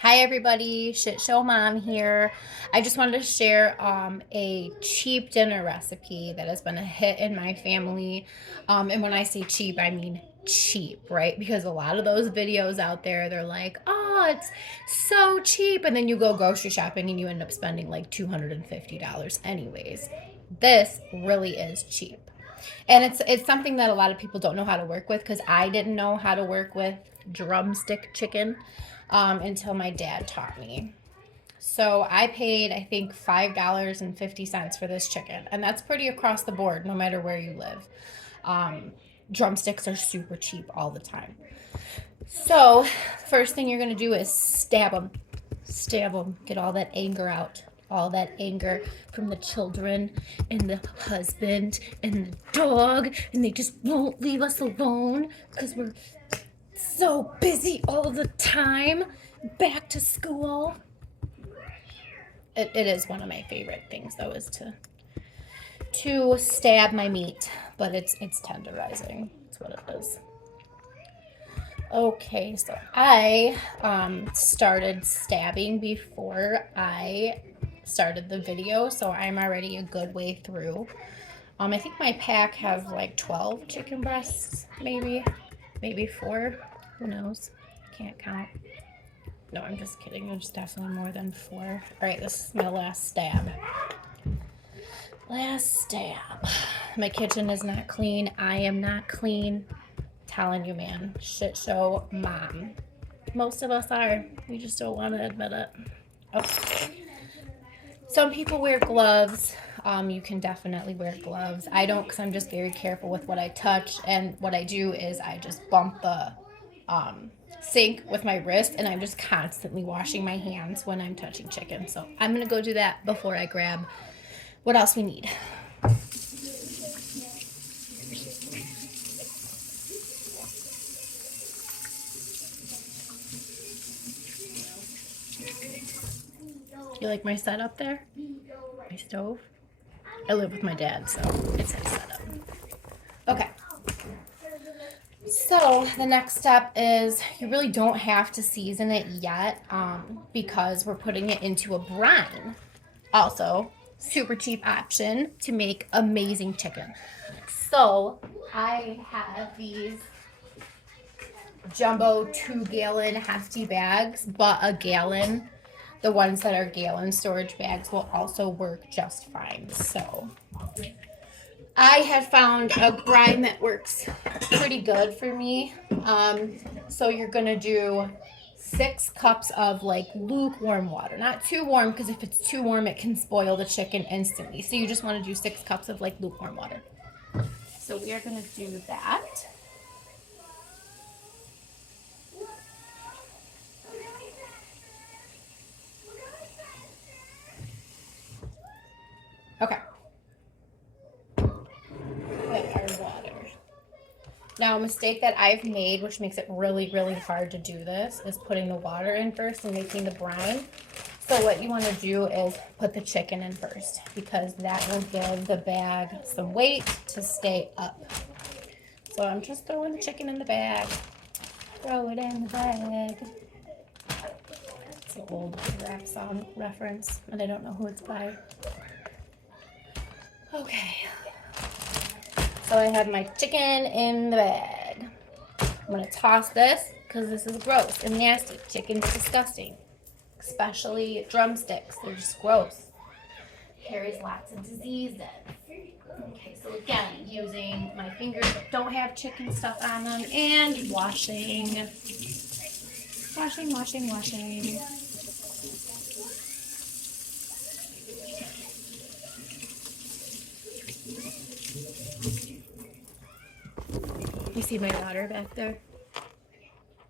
Hi everybody, Shit Show Mom here. I just wanted to share a cheap dinner recipe that has been a hit in my family. And when I say cheap, I mean cheap, right? Because a lot of those videos out there, they're like, oh, it's so cheap. And then you go grocery shopping and you end up spending like $250 anyways. This really is cheap. And it's something that a lot of people don't know how to work with because I didn't know how to work with drumstick chicken until my dad taught me. So I paid, I think, $5.50 for this chicken, and that's pretty across the board, no matter where you live. Um, Drumsticks are super cheap all the time. So, first thing you're gonna do is stab them, get all that anger out, all that anger from the children and the husband and the dog, and they just won't leave us alone because we're so busy all the time. Back to school. It is one of my favorite things though, is to stab my meat, but it's tenderizing. That's what it is. Okay, so I started stabbing before I started the video, so I'm already a good way through. I think my pack has like 12 chicken breasts, maybe 4. Who knows? Can't count. No, I'm just kidding. There's definitely more than 4. All right, this is my last stab. Last stab. My kitchen is not clean. I am not clean. Telling you, man. Shit show mom. Most of us are. We just don't want to admit it. Okay. Some people wear gloves. You can definitely wear gloves. I don't because I'm just very careful with what I touch. And what I do is I just bump the sink with my wrist, and I'm just constantly washing my hands when I'm touching chicken. So I'm going to go do that before I grab what else we need. You like my setup there? My stove? I live with my dad, so it's his setup. Okay. So the next step is you really don't have to season it yet because we're putting it into a brine. Also, super cheap option to make amazing chicken. So I have these jumbo 2-gallon hefty bags, but a gallon. The ones that are gallon storage bags will also work just fine. So I have found a brine that works pretty good for me. So you're gonna do 6 cups of like lukewarm water, not too warm because if it's too warm, it can spoil the chicken instantly. So you just want to do 6 cups of like lukewarm water. So we are gonna do that. Okay. With our water. Now, a mistake that I've made, which makes it really, really hard to do this, is putting the water in first and making the brine. So what you want to do is put the chicken in first because that will give the bag some weight to stay up. So I'm just throwing the chicken in the bag. Throw it in the bag. It's an old rap song reference, and I don't know who it's by. Okay. So I have my chicken in the bag. I'm gonna toss this because this is gross and nasty. Chicken's disgusting, especially drumsticks. They're just gross. Carries lots of diseases. Okay, so again, using my fingers that don't have chicken stuff on them and washing. You see my daughter back there?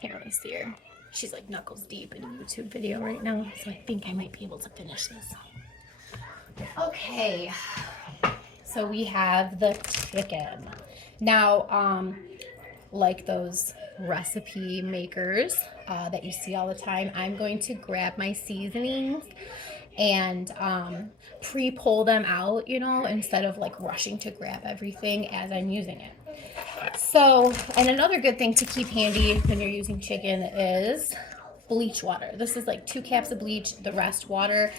Can't really see her. She's like knuckles deep in a YouTube video right now, so I think I might be able to finish this. Okay, so we have the chicken. Now, like those recipe makers that you see all the time, I'm going to grab my seasonings and pre-pull them out, instead of like rushing to grab everything as I'm using it. So, and another good thing to keep handy when you're using chicken is bleach water. This is like 2 caps of bleach, the rest water.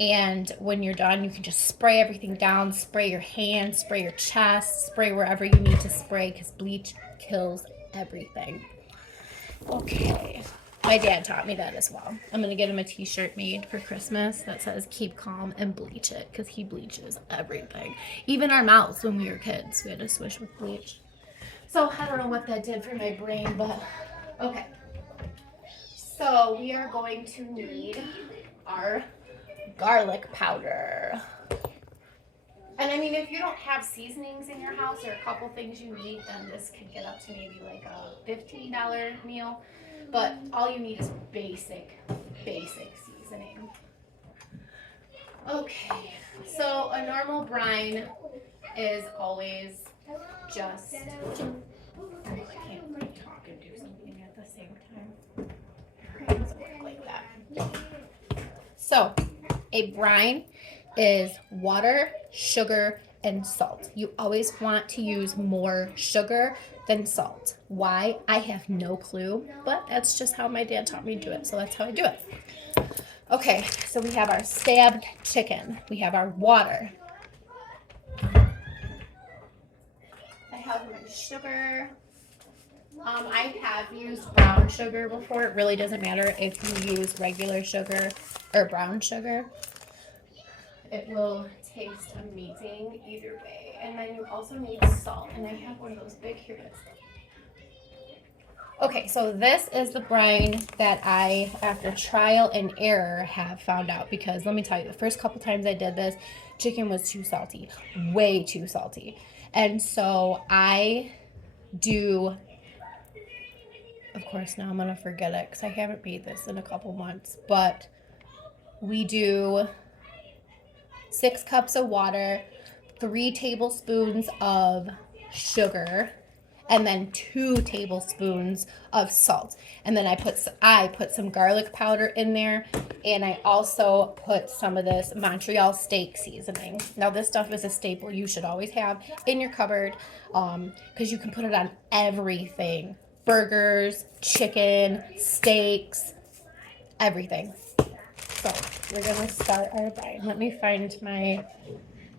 And when you're done, you can just spray everything down, spray your hands, spray your chest, spray wherever you need to spray because bleach kills everything. Okay. My dad taught me that as well. I'm going to get him a t-shirt made for Christmas that says keep calm and bleach it because he bleaches everything. Even our mouths when we were kids, we had to swish with bleach. So I don't know what that did for my brain, but okay. So we are going to need our garlic powder. And I mean, if you don't have seasonings in your house or a couple things you need, then this could get up to maybe like a $15 meal. But all you need is basic seasoning. Okay, so a normal brine is always just, I can't talk and do something at the same time. It doesn't work like that. So a brine is water, sugar, and salt. You always want to use more sugar than salt. Why? I have no clue, but that's just how my dad taught me to do it, so that's how I do it. Okay, so we have our stabbed chicken. We have our water. I have my sugar. I have used brown sugar before. It really doesn't matter if you use regular sugar or brown sugar. It will taste amazing either way. And then you also need salt. And I have one of those big, here it is. Okay, so this is the brine that I, after trial and error, have found out. Because let me tell you, the first couple times I did this, chicken was too salty. Way too salty. And so I do, of course now I'm going to forget it because I haven't made this in a couple months. But we do 6 cups of water, 3 tablespoons of sugar, and then 2 tablespoons of salt. And then I put some garlic powder in there, and I also put some of this Montreal steak seasoning. Now this stuff is a staple you should always have in your cupboard because you can put it on everything. Burgers, chicken, steaks, everything. So we're going to start our brine. Let me find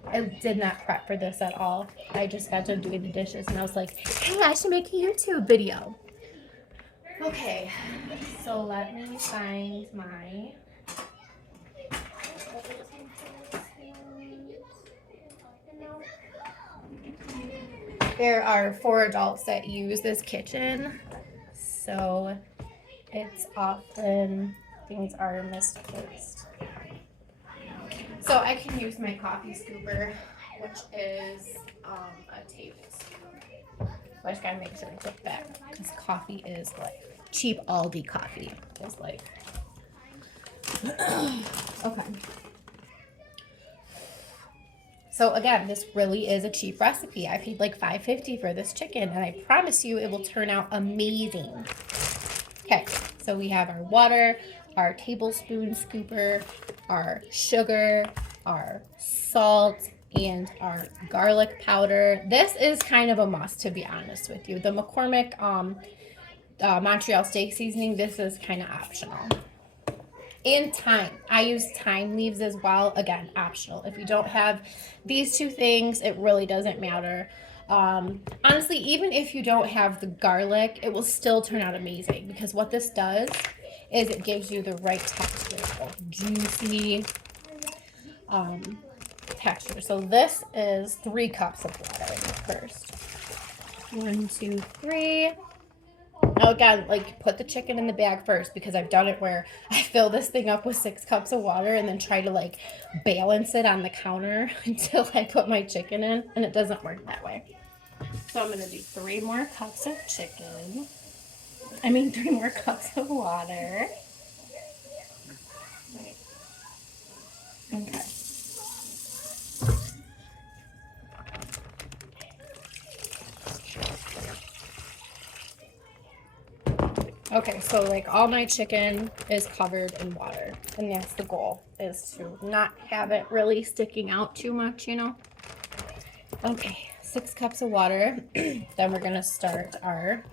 I did not prep for this at all. I just got to doing the dishes and I was like, hey, I should make a YouTube video. Okay, so let me find my... There are 4 adults that use this kitchen, so it's often... things are misplaced. So I can use my coffee scooper, which is a tablespoon. I just gotta make sure it's like that because coffee is like cheap Aldi coffee. It's like okay. So again, this really is a cheap recipe. I paid like $5.50 for this chicken, and I promise you it will turn out amazing. Okay, so we have our water, our tablespoon scooper, our sugar, our salt, and our garlic powder. This is kind of a must, to be honest with you. The McCormick Montreal steak seasoning, this is kind of optional. And thyme. I use thyme leaves as well. Again, optional. If you don't have these 2 things, it really doesn't matter. Honestly, even if you don't have the garlic, it will still turn out amazing because what this does is it gives you the right texture of juicy texture. So this is 3 cups of water first. 1, 2, 3. Now again, like put the chicken in the bag first because I've done it where I fill this thing up with 6 cups of water and then try to like balance it on the counter until I put my chicken in, and it doesn't work that way. So I'm going to do 3 more cups of chicken. 3 more cups of water. Okay. Okay, so like all my chicken is covered in water, and that's the goal, is to not have it really sticking out too much, you know? Okay, 6 cups of water. Then we're gonna start our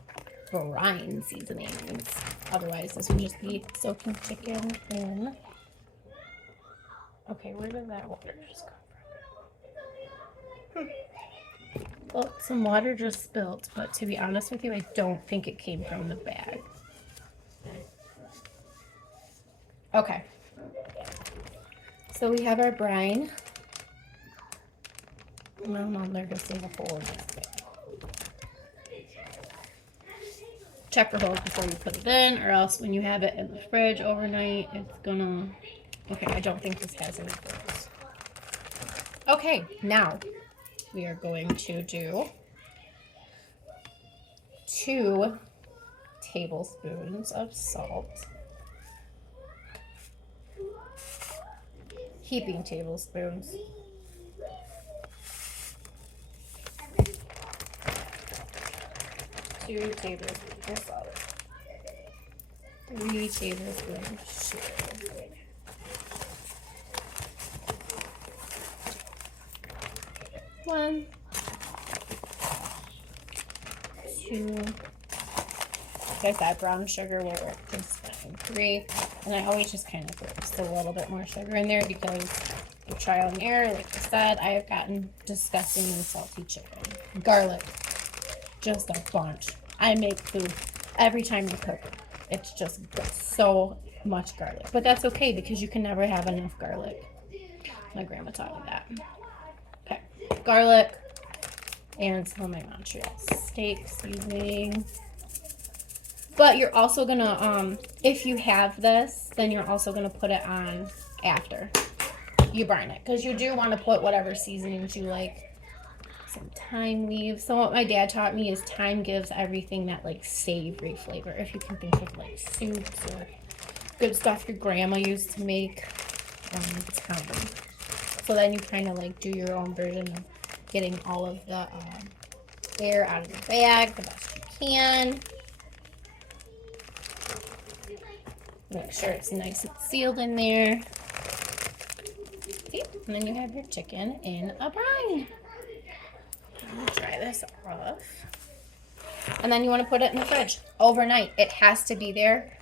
brine seasonings. Otherwise, this would just be soaking chicken in. Okay, where did that water just come from? Well, some water just spilled, but to be honest with you, I don't think it came from the bag. Okay. So we have our brine. No, they're just save a hole in this bag. Check for holes before you put it in, or else when you have it in the fridge overnight, it's gonna... Okay, I don't think this has any holes. Okay, now we are going to do 2 tablespoons of salt. Heaping tablespoons. 2 tablespoons of salt. 3 tablespoons of sugar. 1, 2. Like I said, brown sugar will work just fine. 3, and I always just kind of throw just a little bit more sugar in there because the trial and error, like I said, I have gotten disgustingly salty chicken. Garlic, just a bunch. I make food every time I cook. It's just so much garlic, but that's okay because you can never have enough garlic. My grandma taught me that. Okay, garlic and some of my Montreal steak seasoning. But you're also gonna, if you have this, then you're also gonna put it on after you brine it, because you do want to put whatever seasonings you like. Some thyme leaves. So what my dad taught me is thyme gives everything that like savory flavor. If you can think of like soups or good stuff your grandma used to make, thyme. So then you kind of like do your own version of getting all of the air out of the bag the best you can. Make sure it's nice and sealed in there. See? And then you have your chicken in a brine. Dry this off. And then you want to put it in the fridge overnight. It has to be there.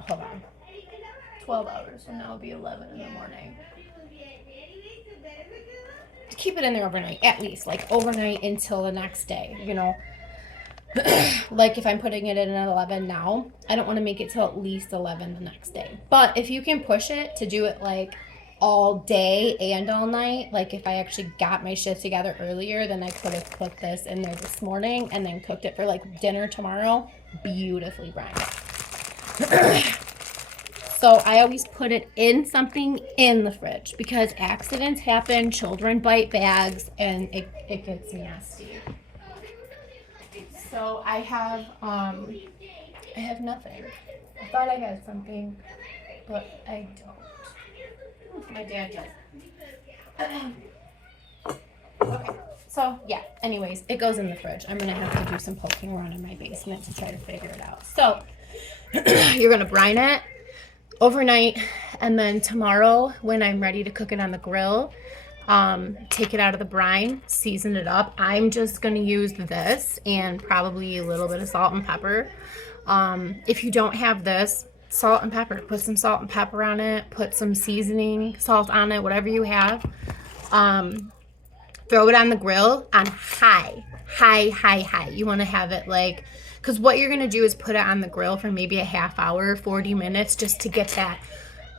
Hold on. 12 hours, so now it'll be 11 in the morning. Keep it in there overnight, at least. Like overnight until the next day, you know. Like if I'm putting it in at 11 now, I don't want to make it till at least 11 the next day. But if you can push it to do it like all day and all night, like if I actually got my shift together earlier, then I could have put this in there this morning and then cooked it for like dinner tomorrow. Beautifully brined. So I always put it in something in the fridge because accidents happen, children bite bags, and it gets nasty. So I have nothing. I thought I had something, but I don't. My dad does. Okay, so yeah, anyways, it goes in the fridge. I'm gonna have to do some poking around in my basement to try to figure it out. So you're gonna brine it overnight, and then tomorrow when I'm ready to cook it on the grill, take it out of the brine, season it up. I'm just going to use this and probably a little bit of salt and pepper. If you don't have this, salt and pepper, put some salt and pepper on it, put some seasoning salt on it, whatever you have. Throw it on the grill on high. You want to have it like, because what you're going to do is put it on the grill for maybe a half hour, 40 minutes, just to get that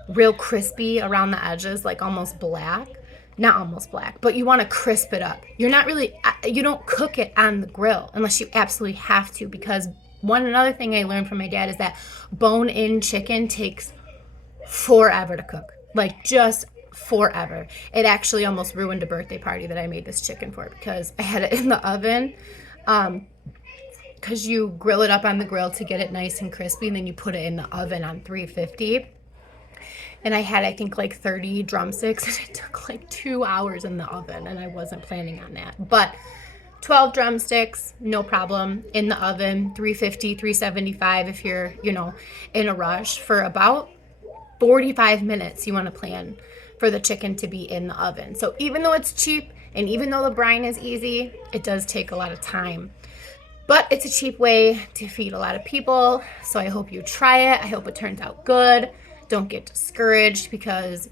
real crispy around the edges, like almost black. Not almost black, but you want to crisp it up. You don't cook it on the grill unless you absolutely have to, because another thing I learned from my dad is that bone-in chicken takes forever to cook. Like just forever. It actually almost ruined a birthday party that I made this chicken for because I had it in the oven. Because you grill it up on the grill to get it nice and crispy, and then you put it in the oven on 350. And I had, I think, like 30 drumsticks, and it took like 2 hours in the oven, and I wasn't planning on that. But 12 drumsticks, no problem, in the oven, 350, 375 if you're, in a rush. For about 45 minutes, you want to plan for the chicken to be in the oven. So even though it's cheap, and even though the brine is easy, it does take a lot of time But it's a cheap way to feed a lot of people. So I hope you try it. I hope it turns out good. Don't get discouraged because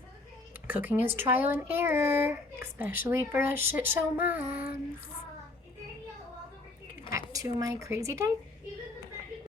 cooking is trial and error, especially for us shit show moms. Back to my crazy day.